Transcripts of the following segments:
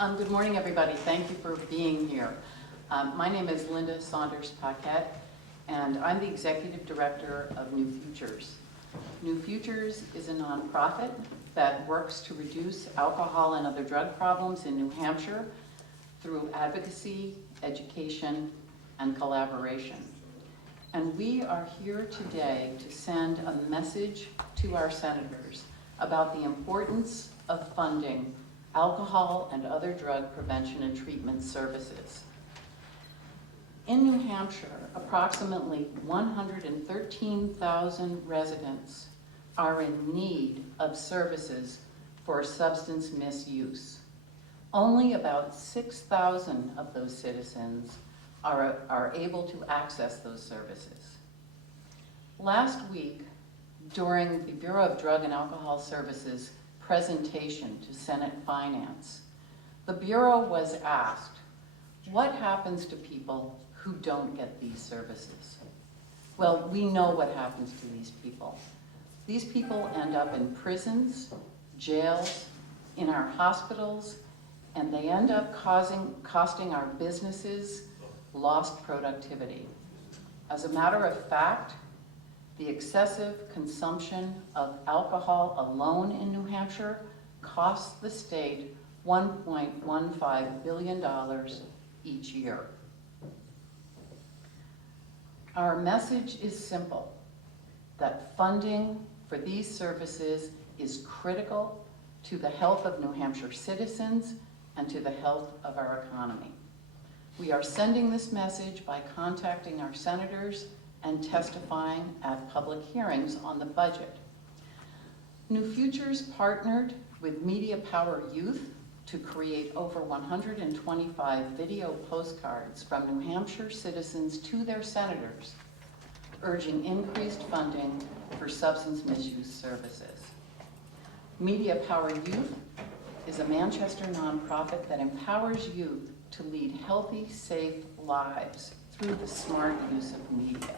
Good morning, everybody. Thank you for being here. My name is Linda Saunders-Paquette, and I'm the Executive Director of New Futures. New Futures is a nonprofit that works to reduce alcohol and other drug problems in New Hampshire through advocacy, education, and collaboration. And we are here today to send a message to our senators about the importance of funding alcohol and other drug prevention and treatment services. In New Hampshire, approximately 113,000 residents are in need of services for substance misuse. Only about 6,000 of those citizens are able to access those services. Last week, during the Bureau of Drug and Alcohol Services presentation to Senate Finance, the Bureau was asked, what happens to people who don't get these services? Well, we know what happens to these people. These people end up in prisons, jails, in our hospitals, and they end up costing our businesses lost productivity. As a matter of fact, the excessive consumption of alcohol alone in New Hampshire costs the state $1.15 billion each year. Our message is simple, that funding for these services is critical to the health of New Hampshire citizens and to the health of our economy. We are sending this message by contacting our senators and testifying at public hearings on the budget. New Futures partnered with Media Power Youth to create over 125 video postcards from New Hampshire citizens to their senators, urging increased funding for substance misuse services. Media Power Youth is a Manchester nonprofit that empowers youth to lead healthy, safe lives through the smart use of media.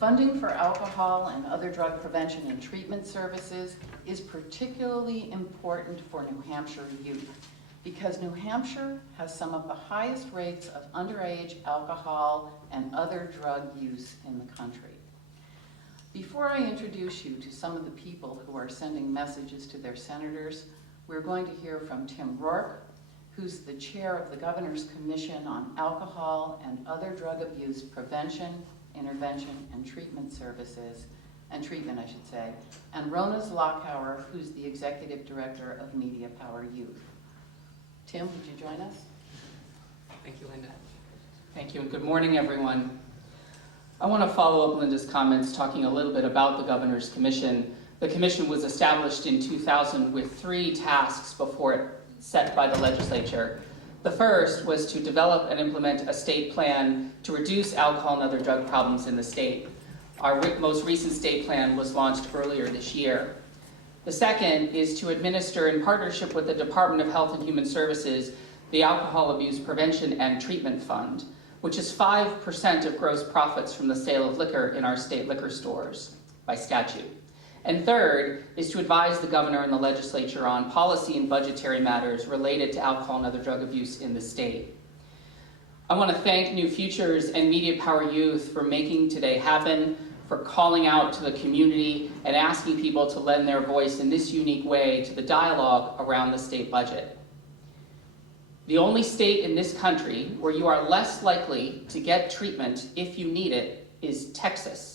Funding for alcohol and other drug prevention and treatment services is particularly important for New Hampshire youth because New Hampshire has some of the highest rates of underage alcohol and other drug use in the country. Before I introduce you to some of the people who are sending messages to their senators, we're going to hear from Tim Rourke, who's the chair of the Governor's Commission on Alcohol and Other Drug Abuse Prevention, Intervention, and Treatment Services, and Treatment, I should say, and Rona Zlockauer, who's the Executive Director of Media Power Youth. Tim, would you join us? Thank you, Linda. Thank you, and good morning, everyone. I want to follow up Linda's comments talking a little bit about the Governor's Commission. The Commission was established in 2000 with 3 tasks before it set by the legislature. The first was to develop and implement a state plan to reduce alcohol and other drug problems in the state. Our most recent state plan was launched earlier this year. The second is to administer, in partnership with the Department of Health and Human Services, the Alcohol Abuse Prevention and Treatment Fund, which is 5% of gross profits from the sale of liquor in our state liquor stores by statute. And third is to advise the governor and the legislature on policy and budgetary matters related to alcohol and other drug abuse in the state. I want to thank New Futures and Media Power Youth for making today happen, for calling out to the community and asking people to lend their voice in this unique way to the dialogue around the state budget. The only state in this country where you are less likely to get treatment if you need it is Texas.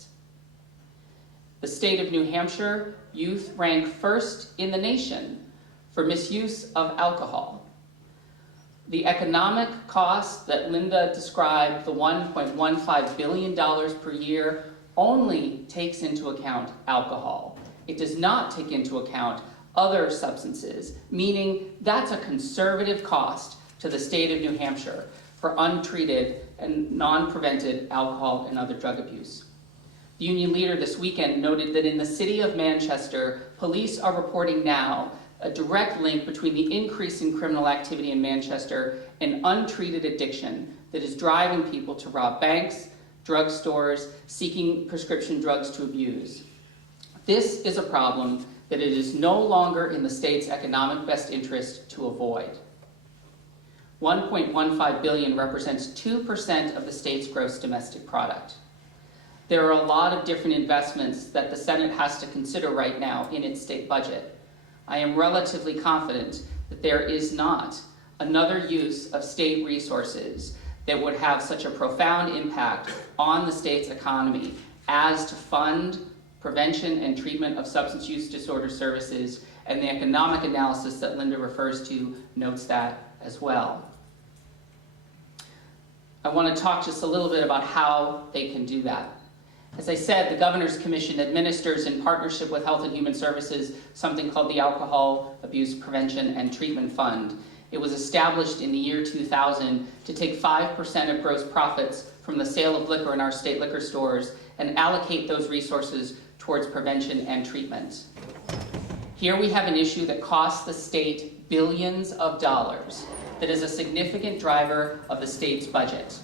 The state of New Hampshire youth rank first in the nation for misuse of alcohol. The economic cost that Linda described, the $1.15 billion per year, only takes into account alcohol. It does not take into account other substances, meaning that's a conservative cost to the state of New Hampshire for untreated and non-prevented alcohol and other drug abuse. The union leader this weekend noted that in the city of Manchester, police are reporting now a direct link between the increase in criminal activity in Manchester and untreated addiction that is driving people to rob banks, drugstores, seeking prescription drugs to abuse. This is a problem that it is no longer in the state's economic best interest to avoid. $1.15 billion represents 2% of the state's gross domestic product. There are a lot of different investments that the Senate has to consider right now in its state budget. I am relatively confident that there is not another use of state resources that would have such a profound impact on the state's economy as to fund prevention and treatment of substance use disorder services, and the economic analysis that Linda refers to notes that as well. I want to talk just a little bit about how they can do that. As I said, the Governor's Commission administers in partnership with Health and Human Services something called the Alcohol Abuse Prevention and Treatment Fund. It was established in the year 2000 to take 5% of gross profits from the sale of liquor in our state liquor stores and allocate those resources towards prevention and treatment. Here we have an issue that costs the state billions of dollars, that is a significant driver of the state's budget.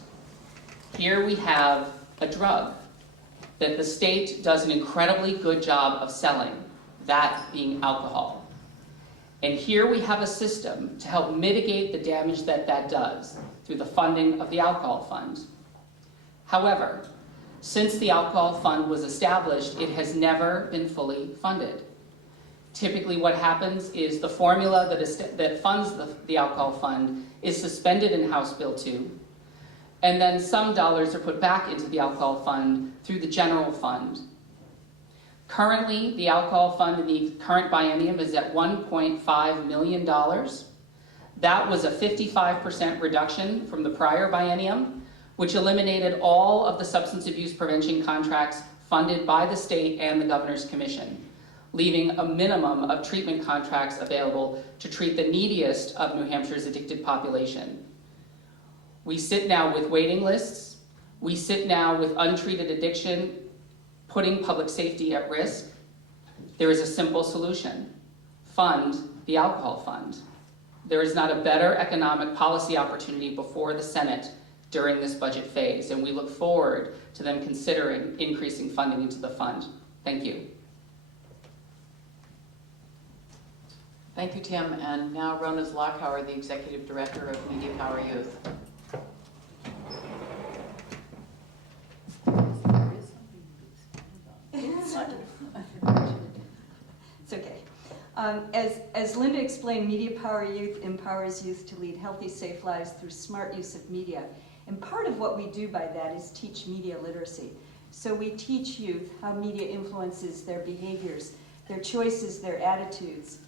Here we have a drug that the state does an incredibly good job of selling, that being alcohol. And here we have a system to help mitigate the damage that that does through the funding of the alcohol fund. However, since the alcohol fund was established, it has never been fully funded. Typically what happens is the formula that funds the alcohol fund is suspended in House Bill 2, and then some dollars are put back into the alcohol fund through the general fund. Currently, the alcohol fund in the current biennium is at $1.5 million. That was a 55% reduction from the prior biennium, which eliminated all of the substance abuse prevention contracts funded by the state and the Governor's Commission, leaving a minimum of treatment contracts available to treat the neediest of New Hampshire's addicted population. We sit now with waiting lists. We sit now with untreated addiction, putting public safety at risk. There is a simple solution: fund the alcohol fund. There is not a better economic policy opportunity before the Senate during this budget phase, and we look forward to them considering increasing funding into the fund. Thank you. Thank you, Tim. And now Rona Zlockauer, the Executive Director of Media Power Youth. It's okay. As Linda explained, Media Power Youth empowers youth to lead healthy, safe lives through smart use of media. And part of what we do by that is teach media literacy. So we teach youth how media influences their behaviors, their choices, their attitudes.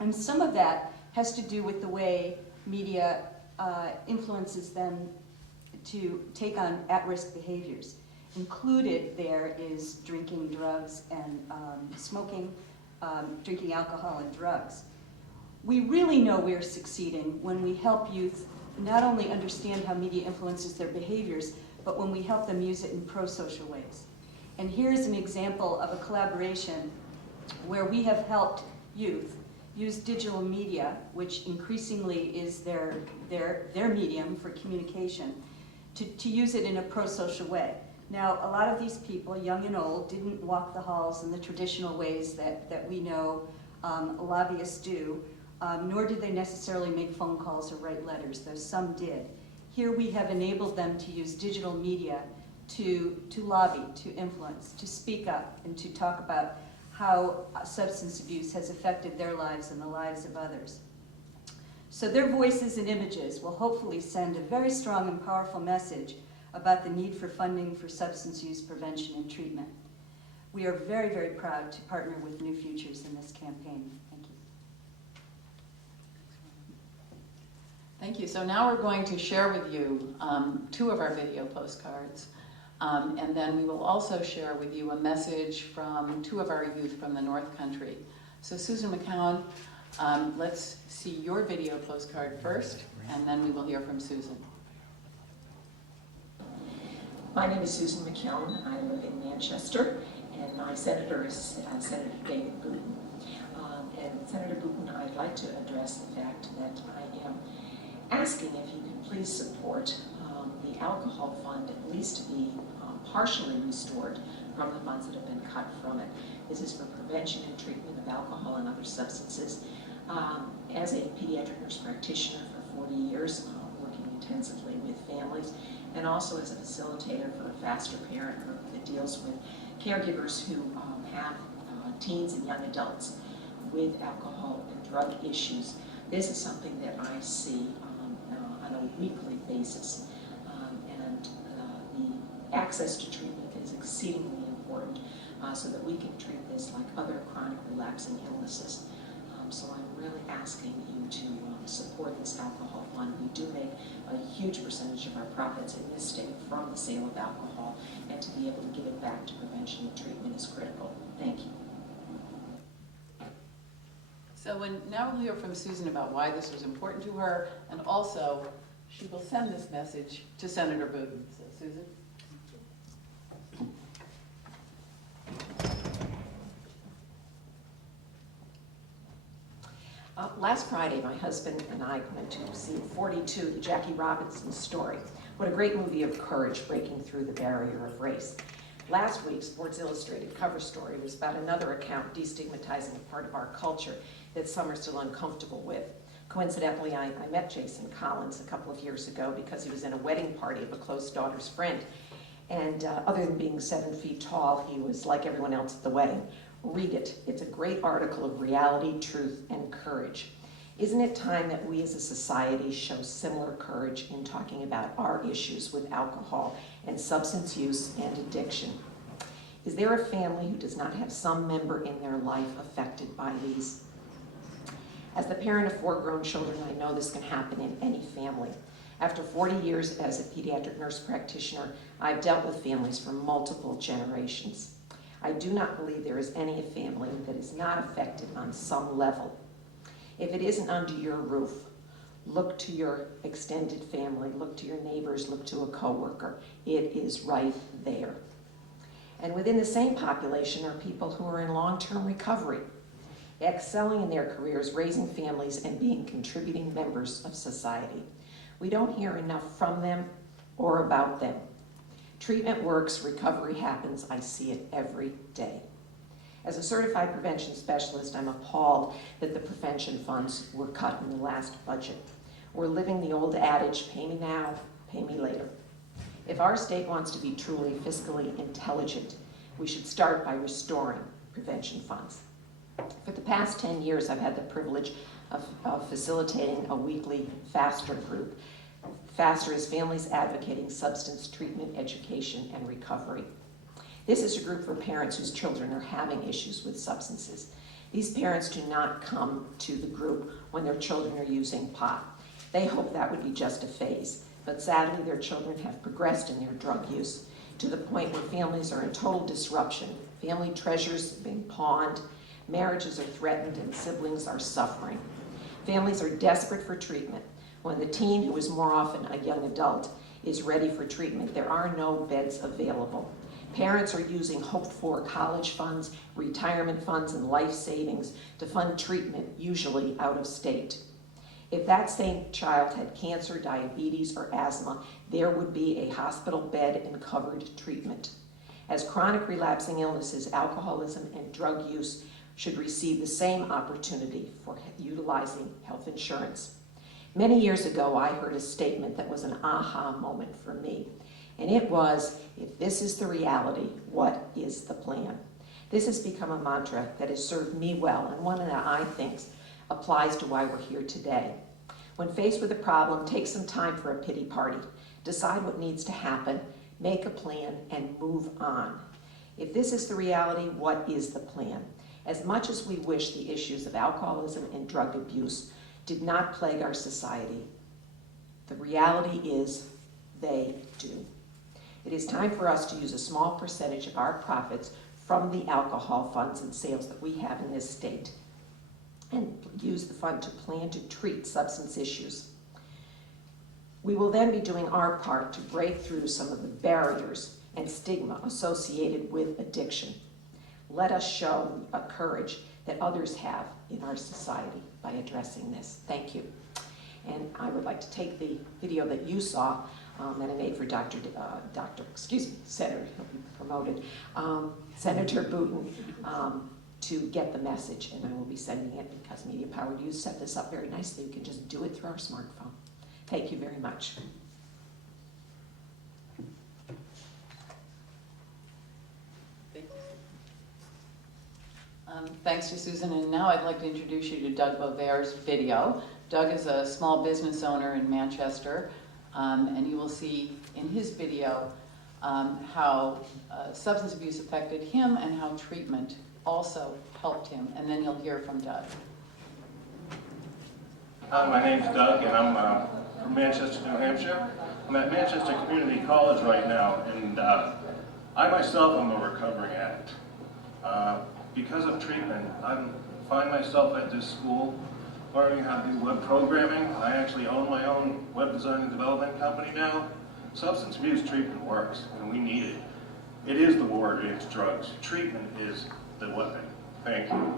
And some of that has to do with the way media influences them to take on at-risk behaviors. Included there is drinking, drugs, and smoking, drinking alcohol and drugs. We really know we're succeeding when we help youth not only understand how media influences their behaviors, but when we help them use it in pro-social ways. And here's an example of a collaboration where we have helped youth use digital media, which increasingly is their medium for communication, to use it in a pro-social way. Now, a lot of these people, young and old, didn't walk the halls in the traditional ways that we know lobbyists do, nor did they necessarily make phone calls or write letters, though some did. Here we have enabled them to use digital media to lobby, to influence, to speak up, and to talk about how substance abuse has affected their lives and the lives of others. So their voices and images will hopefully send a very strong and powerful message about the need for funding for substance use prevention and treatment. We are very, very proud to partner with New Futures in this campaign. Thank you. Thank you. So now we're going to share with you 2 of our video postcards. And then we will also share with you a message from 2 of our youth from the North Country. So Susan Mckellen, let's see your video postcard first, and then we will hear from Susan. My name is Susan Mckellen. I live in Manchester, and my senator is Senator David Booten. And Senator Booten, I'd like to address the fact that I am asking if you can please support the alcohol fund at least to be partially restored from the funds that have been cut from it. This is for prevention and treatment of alcohol and other substances. As a pediatric nurse practitioner for 40 years, working intensively with families, and also as a facilitator for a Faster Parent group that deals with caregivers who have teens and young adults with alcohol and drug issues. This is something that I see on a weekly basis, and the access to treatment is exceedingly important so that we can treat this like other chronic relapsing illnesses. So I'm really asking you to support this alcohol fund. We do make a huge percentage of our profits in this state from the sale of alcohol, and to be able to give it back to prevention and treatment is critical. Thank you. So now we'll hear from Susan about why this was important to her, and also she will send this message to Senator Booten. So Susan? Last Friday, my husband and I went to see 42, the Jackie Robinson story. What a great movie of courage breaking through the barrier of race. Last week, Sports Illustrated cover story was about another account destigmatizing a part of our culture that some are still uncomfortable with. Coincidentally, I met Jason Collins a couple of years ago because he was in a wedding party of a close daughter's friend. And other than being 7 feet tall, he was like everyone else at the wedding. Read it. It's a great article of reality, truth, and courage. Isn't it time that we as a society show similar courage in talking about our issues with alcohol and substance use and addiction? Is there a family who does not have some member in their life affected by these? As the parent of 4 grown children, I know this can happen in any family. After 40 years as a pediatric nurse practitioner, I've dealt with families from multiple generations. I do not believe there is any family that is not affected on some level. If it isn't under your roof, look to your extended family, look to your neighbors, look to a coworker. It is right there. And within the same population are people who are in long-term recovery, excelling in their careers, raising families, and being contributing members of society. We don't hear enough from them or about them. Treatment works, recovery happens. I see it every day. As a certified prevention specialist, I'm appalled that the prevention funds were cut in the last budget. We're living the old adage, pay me now, pay me later. If our state wants to be truly fiscally intelligent, we should start by restoring prevention funds. For the past 10 years, I've had the privilege of facilitating a weekly FASTER group. FASTER is Families Advocating Substance Treatment, Education, and Recovery. This is a group for parents whose children are having issues with substances. These parents do not come to the group when their children are using pot. They hope that would be just a phase, but sadly their children have progressed in their drug use to the point where families are in total disruption. Family treasures are being pawned, marriages are threatened, and siblings are suffering. Families are desperate for treatment. When the teen, who is more often a young adult, is ready for treatment, there are no beds available. Parents are using hoped-for college funds, retirement funds, and life savings to fund treatment, usually out of state. If that same child had cancer, diabetes, or asthma, there would be a hospital bed and covered treatment. As chronic relapsing illnesses, alcoholism and drug use should receive the same opportunity for utilizing health insurance. Many years ago, I heard a statement that was an aha moment for me. And it was, if this is the reality, what is the plan? This has become a mantra that has served me well, and one that I think applies to why we're here today. When faced with a problem, take some time for a pity party. Decide what needs to happen, make a plan, and move on. If this is the reality, what is the plan? As much as we wish the issues of alcoholism and drug abuse did not plague our society, the reality is they do. It is time for us to use a small percentage of our profits from the alcohol funds and sales that we have in this state and use the fund to plan to treat substance issues. We will then be doing our part to break through some of the barriers and stigma associated with addiction. Let us show a courage that others have in our society by addressing this. Thank you. And I would like to take the video that you saw that I made for Senator, he'll be promoted, Senator Booten, to get the message, and I will be sending it because Media Powered Youth set this up very nicely. We can just do it through our smartphone. Thank you very much. Thanks to Susan, and now I'd like to introduce you to Doug Beauvair's video. Doug is a small business owner in Manchester, and you will see in his video how substance abuse affected him and how treatment also helped him, and then you'll hear from Doug. Hi, my name's Doug, and I'm from Manchester, New Hampshire. I'm at Manchester Community College right now, and I myself am a recovering addict. Because of treatment, I find myself at this school learning how to do web programming. I actually own my own web design and development company now. Substance abuse treatment works, and we need it. It is the war against drugs. Treatment is the weapon. Thank you.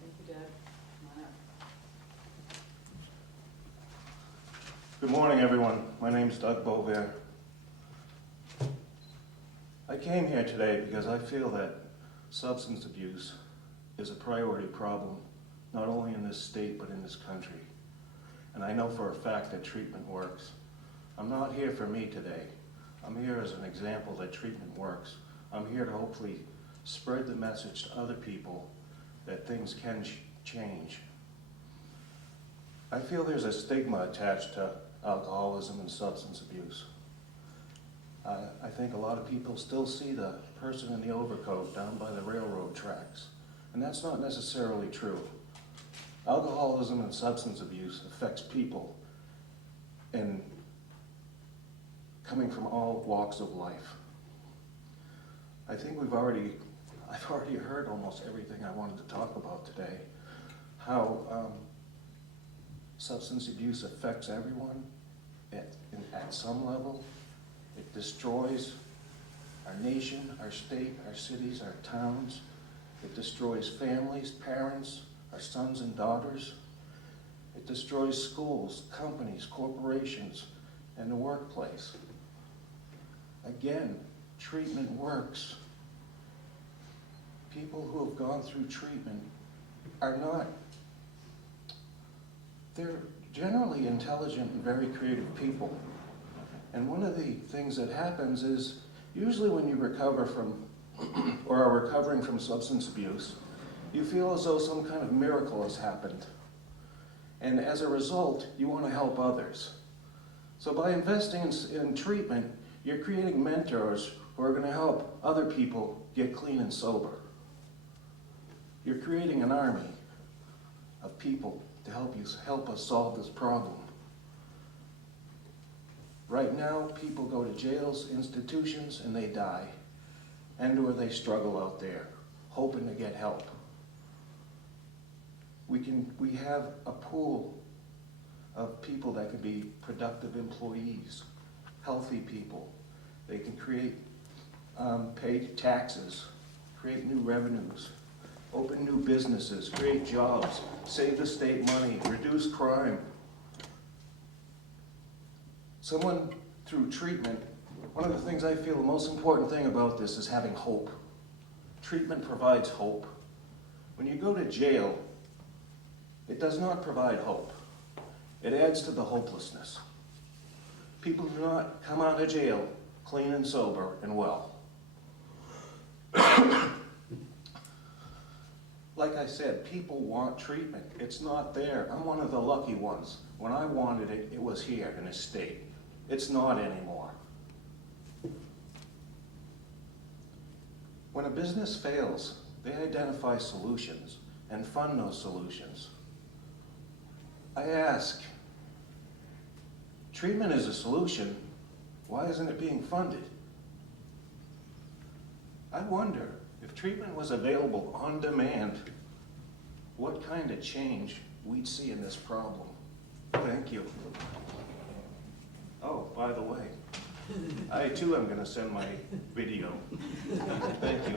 Thank you, Doug. Come on up. Good morning, everyone. My name's Doug Beauvair. I came here today because I feel that substance abuse is a priority problem, not only in this state, but in this country. And I know for a fact that treatment works. I'm not here for me today. I'm here as an example that treatment works. I'm here to hopefully spread the message to other people that things can change. I feel there's a stigma attached to alcoholism and substance abuse. I think a lot of people still see the person in the overcoat down by the railroad tracks, and that's not necessarily true. Alcoholism and substance abuse affects people in coming from all walks of life. I think I've already heard almost everything I wanted to talk about today. How substance abuse affects everyone at some level. It destroys our nation, our state, our cities, our towns. It destroys families, parents, our sons and daughters. It destroys schools, companies, corporations, and the workplace. Again, treatment works. People who have gone through treatment they're generally intelligent and very creative people. And one of the things that happens is, usually when you recover from, or are recovering from substance abuse, you feel as though some kind of miracle has happened. And as a result, you want to help others. So by investing in treatment, you're creating mentors who are going to help other people get clean and sober. You're creating an army of people to help us solve this problem. Right now, people go to jails, institutions, and they die, and/or they struggle out there, hoping to get help. We have a pool of people that can be productive employees, healthy people. They can pay taxes, create new revenues, open new businesses, create jobs, save the state money, reduce crime. Someone through treatment, one of the things I feel the most important thing about this is having hope. Treatment provides hope. When you go to jail, it does not provide hope. It adds to the hopelessness. People do not come out of jail clean and sober and well. Like I said, people want treatment. It's not there. I'm one of the lucky ones. When I wanted it, it was here in this state. It's not anymore. When a business fails, they identify solutions and fund those solutions. I ask, treatment is a solution. Why isn't it being funded? I wonder, if treatment was available on demand, what kind of change we'd see in this problem. Thank you. Oh, by the way, I too am going to send my video. Thank you.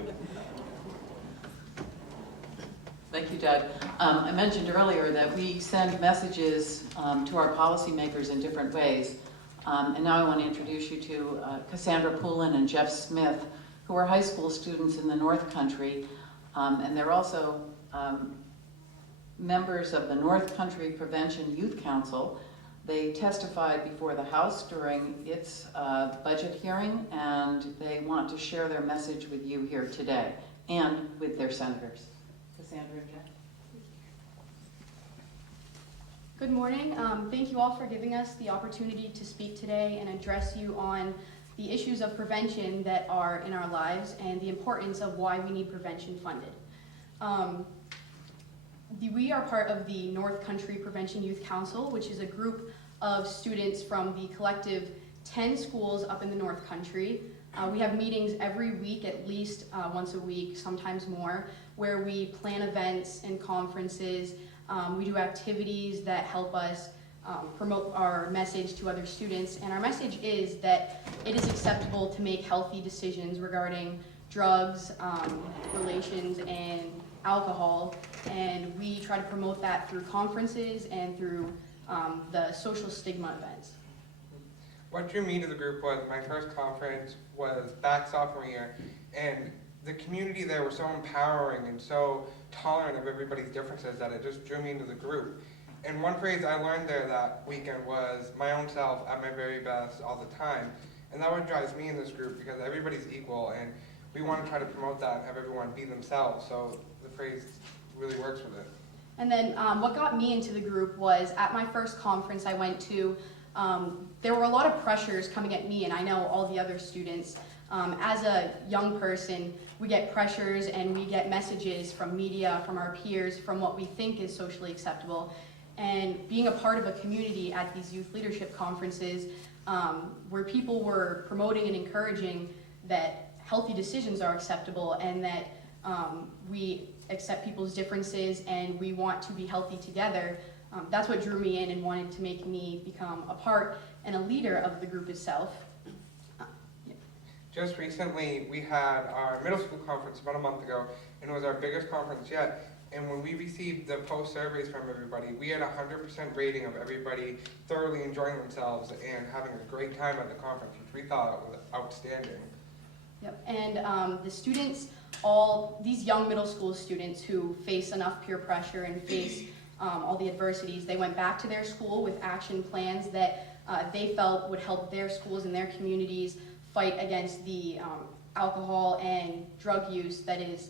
Thank you, Doug. I mentioned earlier that we send messages to our policymakers in different ways. And now I want to introduce you to Cassandra Poulin and Jeff Smith, who are high school students in the North Country, and they're also members of the North Country Prevention Youth Council. They testified before the House during its budget hearing, and they want to share their message with you here today and with their senators. Cassandra and Jeff. Good morning. Thank you all for giving us the opportunity to speak today and address you on the issues of prevention that are in our lives and the importance of why we need prevention funded. We are part of the North Country Prevention Youth Council, which is a group of students from the collective 10 schools up in the North Country. We have meetings every week, at least once a week, sometimes more, where we plan events and conferences. We do activities that help us promote our message to other students. And our message is that it is acceptable to make healthy decisions regarding drugs, relations, and alcohol. And we try to promote that through conferences and through the social stigma events. What drew me to the group was my first conference was back sophomore year, and the community there was so empowering and so tolerant of everybody's differences that it just drew me into the group. And one phrase I learned there that weekend was my own self at my very best all the time. And that what drives me in this group, because everybody's equal and we want to try to promote that and have everyone be themselves. So the phrase really works with it. And then what got me into the group was at my first conference I went to, there were a lot of pressures coming at me, and I know all the other students. As a young person, we get pressures and we get messages from media, from our peers, from what we think is socially acceptable. And being a part of a community at these youth leadership conferences where people were promoting and encouraging that healthy decisions are acceptable and that we accept people's differences and we want to be healthy together, that's what drew me in and wanted to make me become a part and a leader of the group itself. Just recently, we had our middle school conference about a month ago, and it was our biggest conference yet. And when we received the post surveys from everybody, we had a 100% rating of everybody thoroughly enjoying themselves and having a great time at the conference, which we thought was outstanding. Yep, and the students, these young middle school students who face enough peer pressure and face all the adversities, they went back to their school with action plans that they felt would help their schools and their communities fight against the alcohol and drug use that is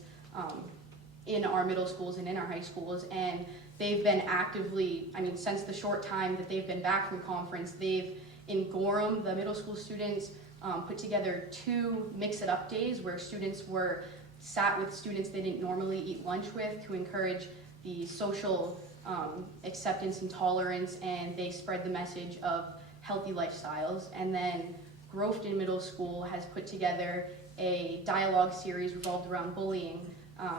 in our middle schools and in our high schools. And they've been actively, since the short time that they've been back from conference, they've, in Gorham, the middle school students put together 2 mix-it-up days where students were sat with students they didn't normally eat lunch with to encourage the social acceptance and tolerance, and they spread the message of healthy lifestyles. And then Grofton Middle School has put together a dialogue series revolved around bullying,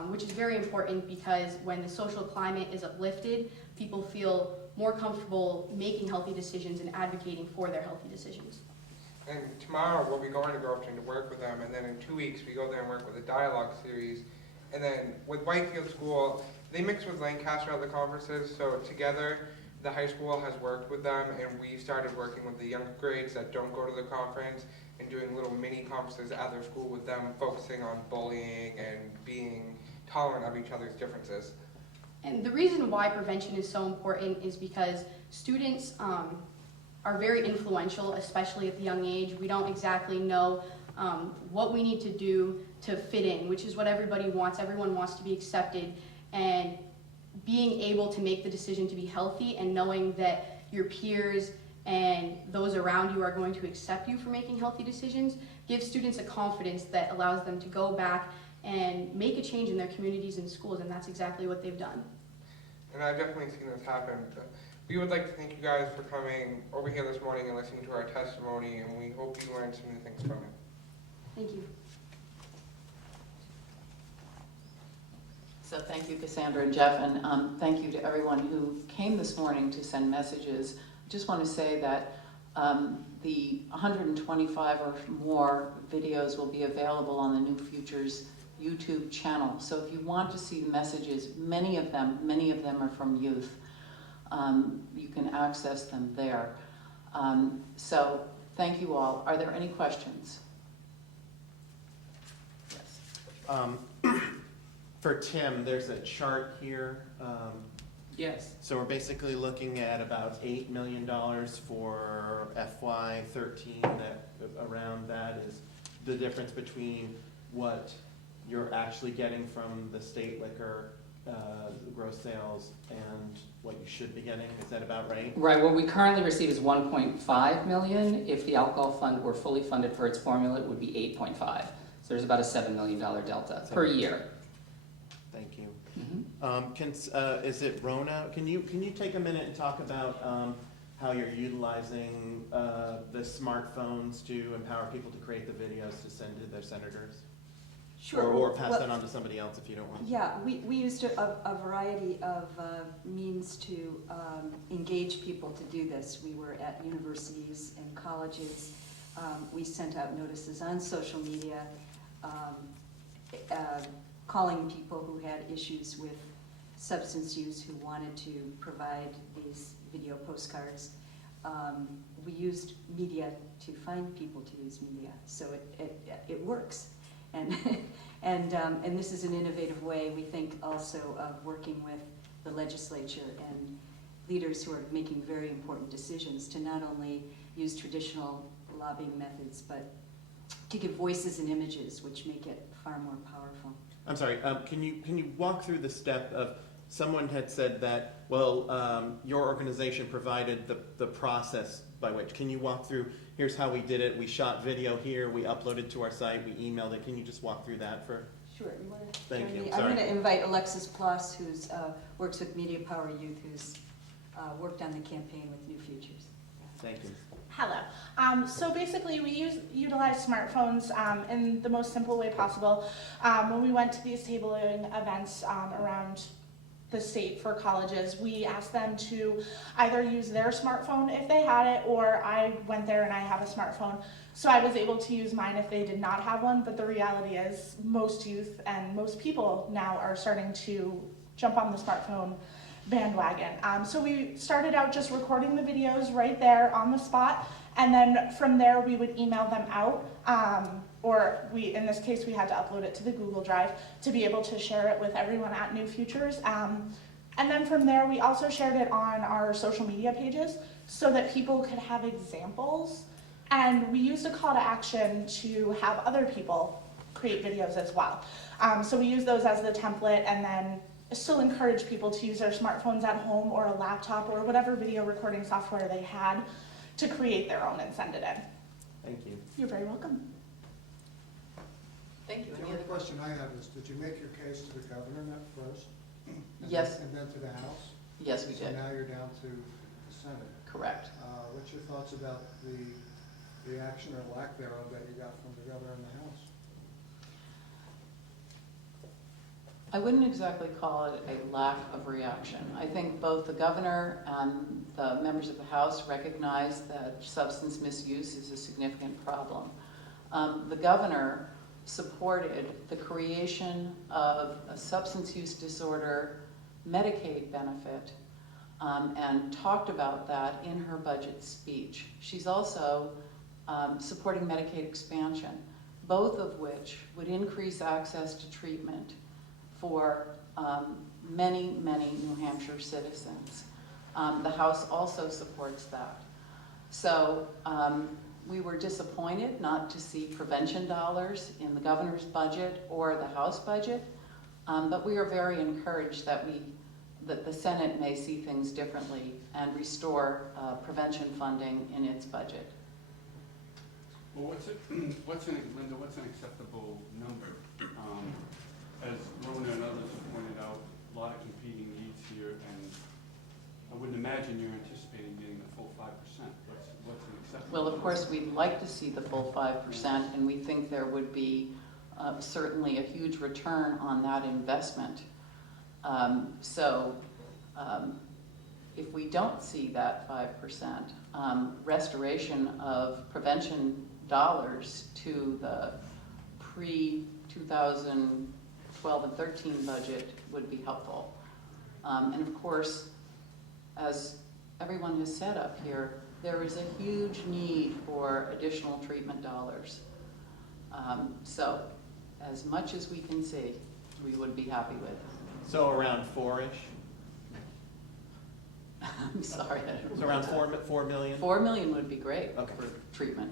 which is very important because when the social climate is uplifted, people feel more comfortable making healthy decisions and advocating for their healthy decisions. And tomorrow we'll be going to Grofton to work with them, and then in 2 weeks we go there and work with a dialogue series. And then with Whitefield School, they mix with Lancaster at the conferences, so together the high school has worked with them, and we started working with the younger grades that don't go to the conference and doing little mini conferences at their school with them, focusing on bullying and being tolerant of each other's differences. And the reason why prevention is so important is because students are very influential, especially at the young age. We don't exactly know what we need to do to fit in, which is what everybody wants. Everyone wants to be accepted, and being able to make the decision to be healthy and knowing that your peers and those around you are going to accept you for making healthy decisions gives students a confidence that allows them to go back and make a change in their communities and schools, and that's exactly what they've done. And I've definitely seen this happen. We would like to thank you guys for coming over here this morning and listening to our testimony, and we hope you learned some new things from it. Thank you. So thank you, Cassandra and Jeff, and thank you to everyone who came this morning to send messages. I just want to say that the 125 or more videos will be available on the New Futures YouTube channel. So if you want to see the messages, many of them are from youth. You can access them there. So thank you all. Are there any questions? For Tim, there's a chart here. Yes. So we're basically looking at about $8 million for FY13. That around that is the difference between what you're actually getting from the state liquor gross sales and what you should be getting. Is that about right? Right, what we currently receive is 1.5 million. If the alcohol fund were fully funded per its formula, it would be 8.5. So there's about a $7 million delta per year. Thank you. Mm-hmm. Is it Rona? Can you take a minute and talk about how you're utilizing the smartphones to empower people to create the videos to send to their senators? Sure. Or pass Well, that on to somebody else if you don't want. Yeah, we used a variety of means to engage people to do this. We were at universities and colleges. We sent out notices on social media, calling people who had issues with substance use who wanted to provide these video postcards. We used media to find people to use media, so it works. And this is an innovative way, we think, also of working with the legislature and leaders who are making very important decisions to not only use traditional lobbying methods, but to give voices and images, which make it far more powerful. I'm sorry, can you walk through the step of, someone had said that, well, your organization provided the process by which, can you walk through, here's how we did it, we shot video here, we uploaded to our site, we emailed it, can you just walk through that for? Sure, you want to Thank join you. me? Sorry. I'm going to invite Alexis Ploss, who works with Media Power Youth, who's worked on the campaign with New Futures. Thank you. Hello. So basically, we utilize smartphones in the most simple way possible. When we went to these tabling events around the state for colleges, we asked them to either use their smartphone if they had it, or I went there and I have a smartphone. So I was able to use mine if they did not have one, but the reality is most youth and most people now are starting to jump on the smartphone bandwagon. So we started out just recording the videos right there on the spot, and then from there we would email them out, or in this case we had to upload it to the Google Drive to be able to share it with everyone at New Futures. And then from there we also shared it on our social media pages so that people could have examples, and we used a call to action to have other people create videos as well. So we use those as the template, and then still encourage people to use their smartphones at home or a laptop or whatever video recording software they had to create their own and send it in. Thank you. You're very welcome. Thank you. The Any only other question I have is, did you make your case to the governor first? Yes. And then to the House? Yes, we So did. now you're down to the Senate. Correct. What's your thoughts about the reaction or lack thereof that you got from the governor and the House? I wouldn't exactly call it a lack of reaction. I think both the governor and the members of the House recognize that substance misuse is a significant problem. The governor supported the creation of a substance use disorder Medicaid benefit and talked about that in her budget speech. She's also supporting Medicaid expansion, both of which would increase access to treatment for many, many New Hampshire citizens. The House also supports that. So we were disappointed not to see prevention dollars in the governor's budget or the House budget, but we are very encouraged that the Senate may see things differently and restore prevention funding in its budget. Well, what's an acceptable number? As Rona and others have pointed out, a lot of competing needs here, and I wouldn't imagine you're anticipating getting the full 5%. What's an acceptable Well, of number? course, we'd like to see the full 5%, and we think there would be certainly a huge return on that investment. If we don't see that 5%, restoration of prevention dollars to the pre-2012 and 13 budget would be helpful. And of course, as everyone has said up here, there is a huge need for additional treatment dollars. as much as we can see, we would be happy with. So around 4-ish? I'm sorry, I don't know. So around 4 million? 4 million would be great Okay. for treatment.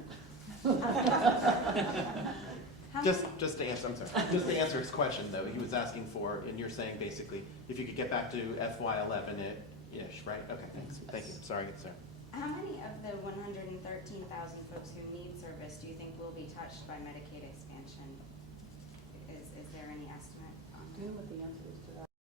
Just to answer, I'm sorry, just to answer his question though, he was asking for, and you're saying basically, if you could get back to FY11-ish, right? Okay, thanks, thank you, sorry, sir. How many of the 113,000 folks who need service do you think will be touched by Medicaid expansion? Is there any estimate on Do you know what the answer is to that?